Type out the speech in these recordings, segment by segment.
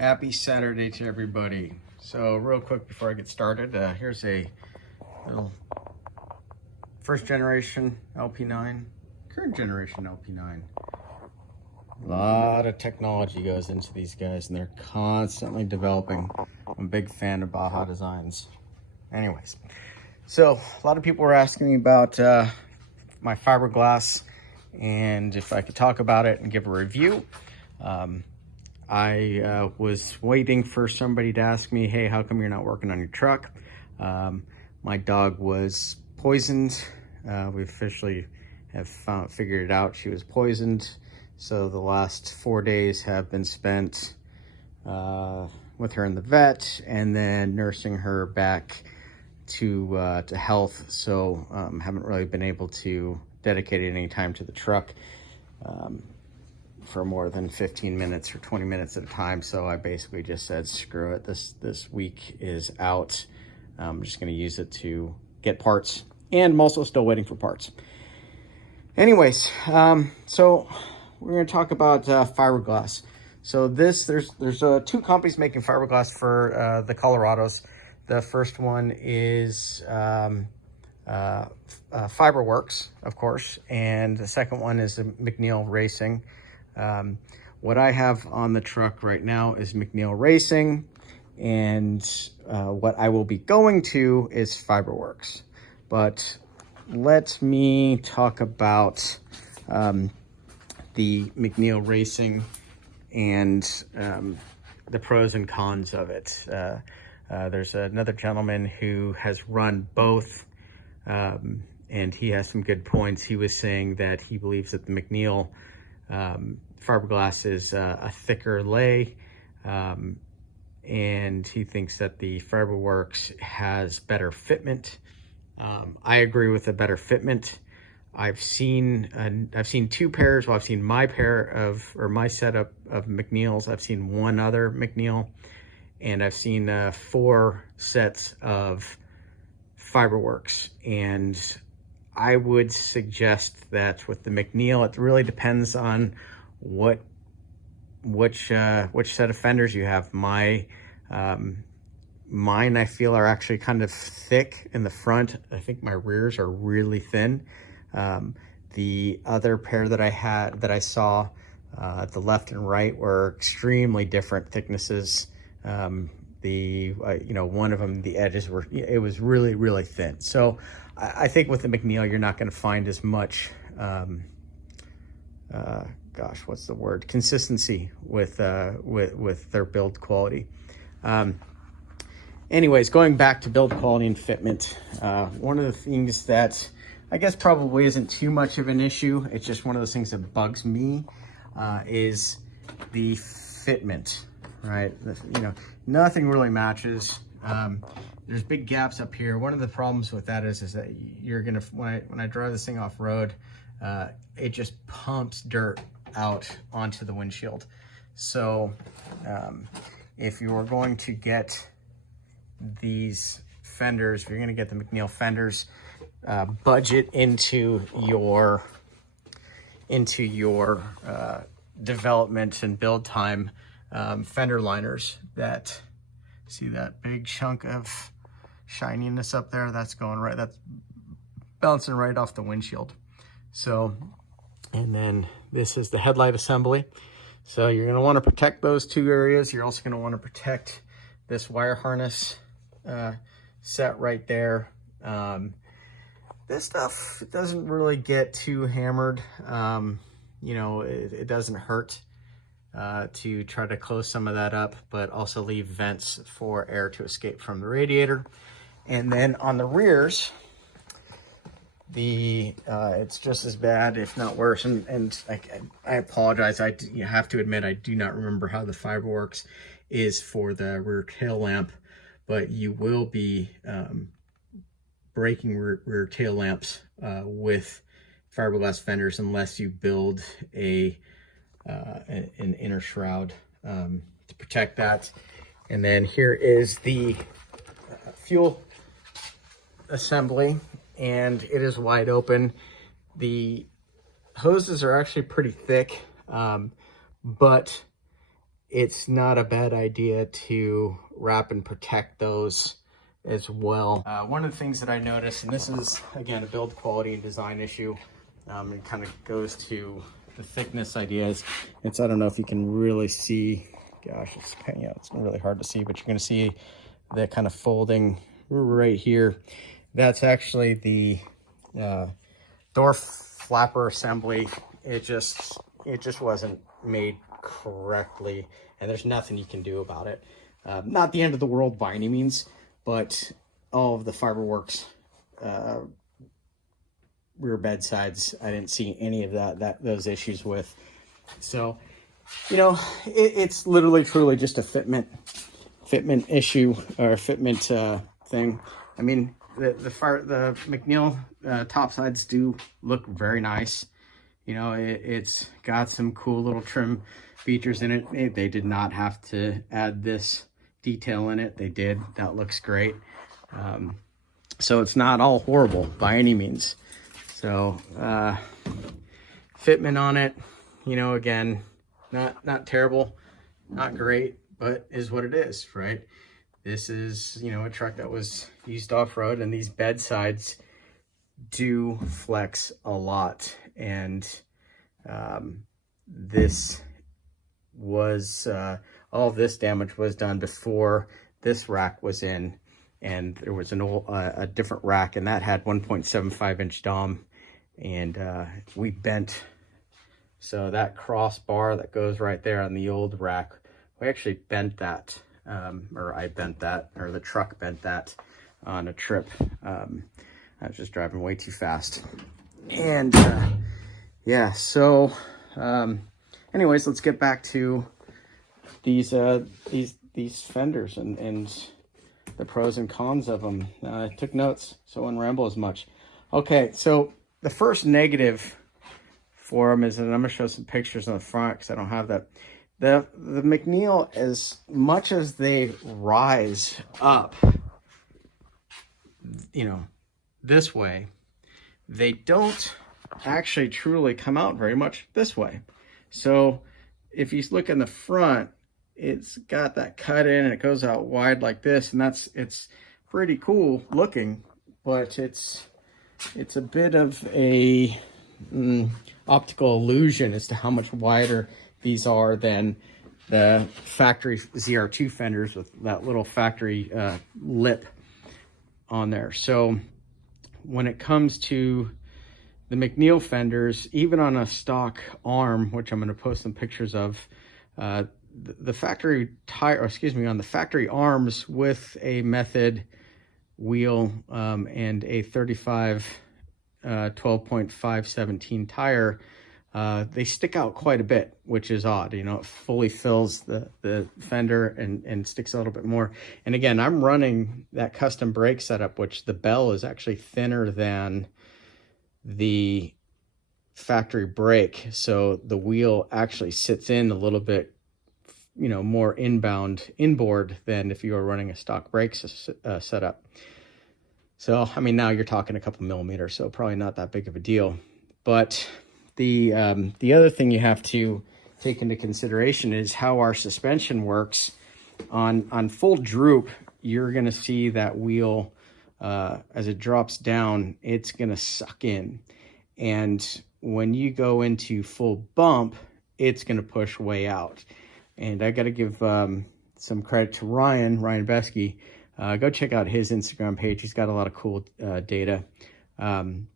Happy Saturday to everybody. So real quick before I get started, here's a little first generation LP9, current generation LP9. A lot of technology goes into these guys and they're constantly developing. I'm a big fan of Baja Designs. Anyways, so a lot of people were asking me about my fiberglass and if I could talk about it and give a review. I was waiting for somebody to ask me, hey, how come you're not working on your truck? My dog was poisoned. We officially have figured it out. She was poisoned. So the last 4 days have been spent with her in the vet and then nursing her back to health. So haven't really been able to dedicate any time to the truck for more than 15 minutes or 20 minutes at a time. So I basically just said, screw it. This week is out. I'm just going to use it to get parts, and I'm also still waiting for parts. Anyways, so we're going to talk about fiberglass. So there's two companies making fiberglass for the Colorados. The first one is Fiberwerx, of course, and the second one is McNeil Racing. What I have on the truck right now is McNeil Racing, and what I will be going to is Fiberwerx. But let me talk about the McNeil Racing and the pros and cons of it. There's another gentleman who has run both, and he has some good points. He was saying that he believes that the McNeil fiberglass is a thicker lay, and he thinks that the Fiberwerx has better fitment. I agree with the better fitment. I've seen two pairs. Well, I've seen my my setup of McNeil's. I've seen one other McNeil, and I've seen 4 sets of Fiberwerx. And I would suggest that with the McNeil, it really depends on which set of fenders you have. Mine, I feel, are actually kind of thick in the front. I think my rears are really thin. The other pair that I saw at the left and right were extremely different thicknesses. One of them, the edges was really, really thin. So I think with the McNeil, you're not going to find as much, what's the word? Consistency with their build quality. Anyways, going back to build quality and fitment, one of the things that I guess probably isn't too much of an issue, it's just one of those things that bugs me, is the fitment, right? Nothing really matches. There's big gaps up here. One of the problems with that is that you're gonna, when I drive this thing off road, it just pumps dirt out onto the windshield. So if you're going to get these fenders, if you're going to get the McNeil fenders, budget into your development and build time fender liners. That, see that big chunk of shininess up there? That's bouncing right off the windshield. So, and then this is the headlight assembly. So you're going to want to protect those 2 areas. You're also going to want to protect this wire harness set right there. This stuff doesn't really get too hammered. It doesn't hurt to try to close some of that up, but also leave vents for air to escape from the radiator. And then on the rears, it's just as bad, if not worse. And I apologize. I have to admit, I do not remember how the Fiberwerx is for the rear tail lamp, but you will be breaking rear tail lamps with fiberglass fenders unless you build an inner shroud to protect that. And then here is the fuel assembly, and it is wide open. The hoses are actually pretty thick, but it's not a bad idea to wrap and protect those as well. One of the things that I noticed, and this is again a build quality and design issue, it kind of goes to the thickness ideas. I don't know if you can really see, gosh, it's kind of, it's really hard to see, but you're going to see the kind of folding right here. That's actually the door flapper assembly. It just wasn't made correctly, and there's nothing you can do about it. Not the end of the world by any means, but all of the Fiberwerx rear bedsides, I didn't see any of those issues with. So, you know, it's literally truly just a fitment issue, or fitment thing. I mean, the McNeil top sides do look very nice. You know, it's got some cool little trim features in it. They did not have to add this detail in it. They did. That looks great. So it's not all horrible by any means. So fitment on it, you know, again, not terrible, not great, but is what it is, right? This is, you know, a truck that was used off-road, and these bedsides do flex a lot. And this was all of this damage was done before this rack was in, and there was a different rack, and that had 1.75 inch dom, and we bent. So that crossbar that goes right there on the old rack, we actually bent that, or I bent that, or the truck bent that on a trip. I was just driving way too fast. And yeah, so anyways, let's get back to these fenders and the pros and cons of them. I took notes so I wouldn't ramble as much. Okay, so the first negative for them is, and I'm gonna show some pictures on the front because I don't have that. The McNeil, as much as they rise up, you know, this way, they don't actually truly come out very much this way. So if you look in the front, it's got that cut in and it goes out wide like this, and it's pretty cool looking, but it's a bit of a optical illusion as to how much wider these are than the factory ZR2 fenders with that little factory lip on there. So when it comes to the McNeil fenders, even on a stock arm, which I'm going to post some pictures of, the factory tire, on the factory arms with a method wheel and a 35 12.517 tire, they stick out quite a bit, which is odd. You know, it fully fills the fender and sticks a little bit more. And again, I'm running that custom brake setup, which the bell is actually thinner than the factory brake, so the wheel actually sits in a little bit, you know, more inboard than if you were running a stock brake setup. So I mean, now you're talking a couple millimeters, so probably not that big of a deal. But the other thing you have to take into consideration is how our suspension works. On full droop, you're going to see that wheel as it drops down, it's going to suck in. And when you go into full bump, it's going to push way out. And I got to give some credit to Ryan Besky. Go check out his Instagram page. He's got a lot of cool data. And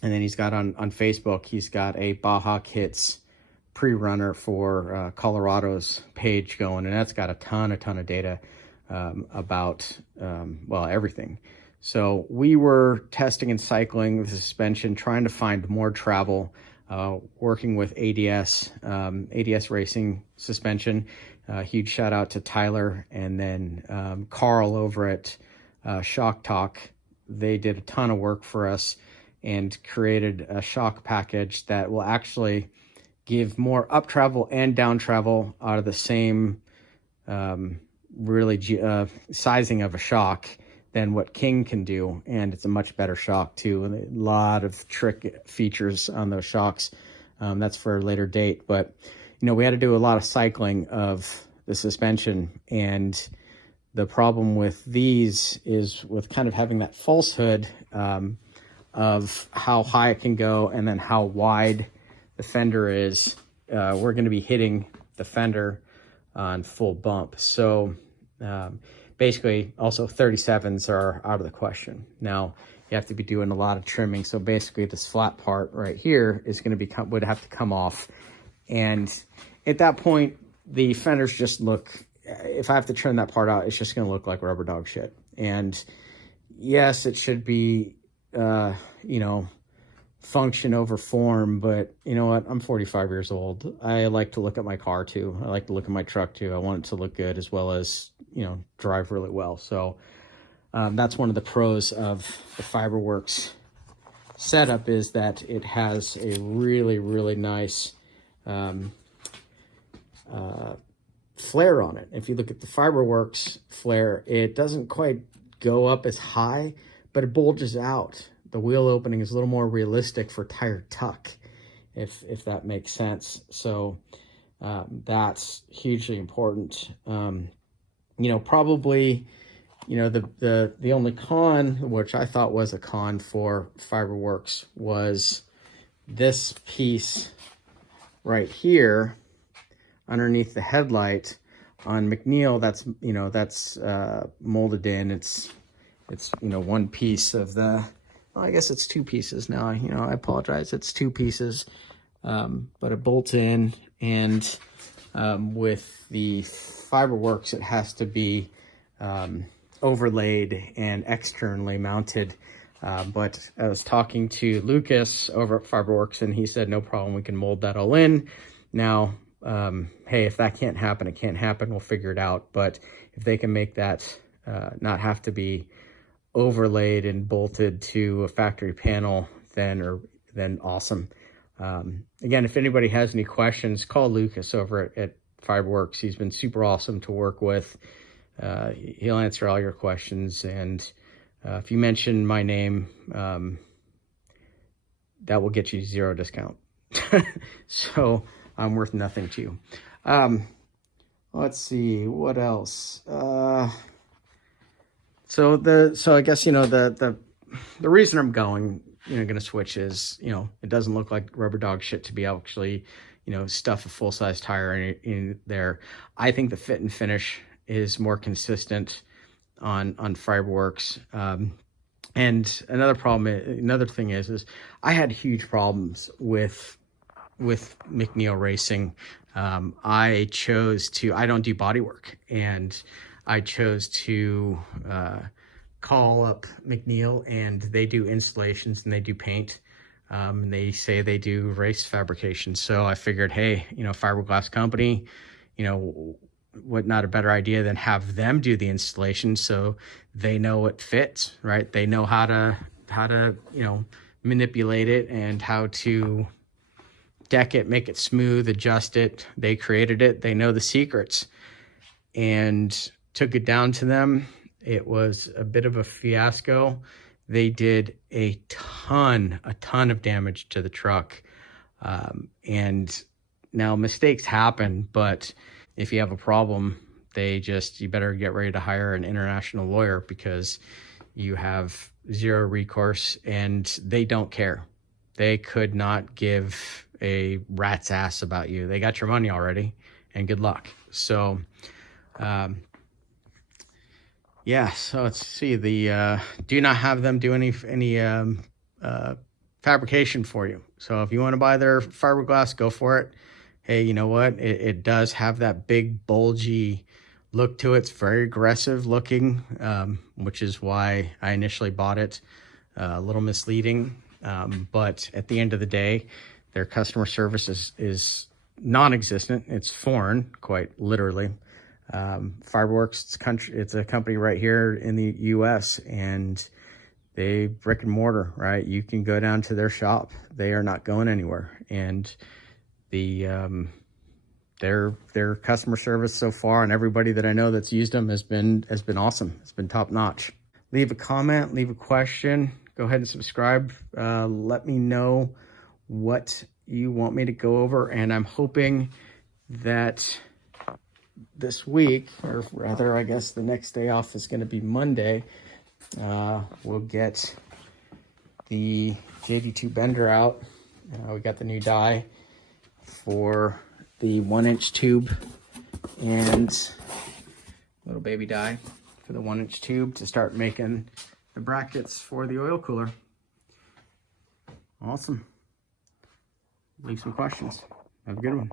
then he's got on Facebook, he's got a Baja Kits pre-runner for Colorado's page going, and that's got a ton of data about, well, everything. So we were testing and cycling the suspension, trying to find more travel, working with ADS Racing Suspension. Huge shout out to Tyler, and then Carl over at Shock Talk. They did a ton of work for us and created a shock package that will actually give more up travel and down travel out of the same sizing of a shock than what King can do. And it's a much better shock too, and a lot of trick features on those shocks. That's for a later date, but you know, we had to do a lot of cycling of the suspension. And the problem with these is with kind of having that falsehood of how high it can go and then how wide the fender is. We're going to be hitting the fender on full bump. So basically also 37s are out of the question. Now you have to be doing a lot of trimming. So basically this flat part right here is going to would have to come off. And at that point, the fenders just look, if I have to trim that part out, it's just going to look like rubber dog shit. And yes, it should be, you know, function over form, but you know what? I'm 45 years old. I like to look at my car too. I like to look at my truck too. I want it to look good as well as, you know, drive really well. So that's one of the pros of the Fiberwerx setup, is that it has a really, really nice flare on it. If you look at the Fiberwerx flare, it doesn't quite go up as high, but it bulges out. The wheel opening is a little more realistic for tire tuck, if that makes sense. So that's hugely important. You know, probably, you know, the only con, which I thought was a con for Fiberwerx, was this piece right here underneath the headlight. On McNeil, that's, you know, that's molded in. It's you know, one piece of the, well, I guess it's two pieces now. You know, I apologize. It's two pieces, but it bolts in, and with the Fiberwerx, it has to be overlaid and externally mounted. But I was talking to Lucas over at Fiberwerx, and he said, no problem, we can mold that all in. Now, hey, if that can't happen, it can't happen. We'll figure it out. But if they can make that not have to be overlaid and bolted to a factory panel, then awesome. Again, if anybody has any questions, call Lucas over at Fiberwerx. He's been super awesome to work with. He'll answer all your questions, and if you mention my name, that will get you 0 discount. So I'm worth nothing to you. Let's see what else. So I guess, you know, the reason I'm going to switch is, you know, it doesn't look like rubber dog shit to be actually, you know, stuff a full size tire in there. I think the fit and finish is more consistent on Fiberwerx. And another thing is I had huge problems with McNeil Racing. I don't do body work, and I chose to call up McNeil, and they do installations and they do paint. And they say they do race fabrication. So I figured, hey, you know, fiberglass company, you know, what not a better idea than have them do the installation, so they know what fits, right? They know how to, you know, manipulate it and how to deck it, make it smooth, adjust it. They created it. They know the secrets, and took it down to them. It was a bit of a fiasco. They did a ton of damage to the truck. And now mistakes happen, but if you have a problem, you better get ready to hire an international lawyer, because you have 0 recourse, and they don't care. They could not give a rat's ass about you. They got your money already, and good luck. So, yeah, so let's see, do not have them do any fabrication for you. So if you want to buy their fiberglass, go for it. Hey, you know what? It does have that big bulgy look to it. It's very aggressive looking, which is why I initially bought it. A little misleading, but at the end of the day, their customer service is non-existent. It's foreign, quite literally. Fiberwerx, it's a company right here in the US, and they brick and mortar, right? You can go down to their shop. They are not going anywhere. And their customer service so far, and everybody that I know that's used them has been awesome. It's been top notch. Leave a comment, leave a question, go ahead and subscribe. Let me know what you want me to go over, and I'm hoping that this week, or rather, I guess the next day off is going to be Monday. We'll get the JD2 bender out. We got the new die for the 1-inch tube and little baby die for the 1-inch tube to start making the brackets for the oil cooler. Awesome. Leave some questions. Have a good one.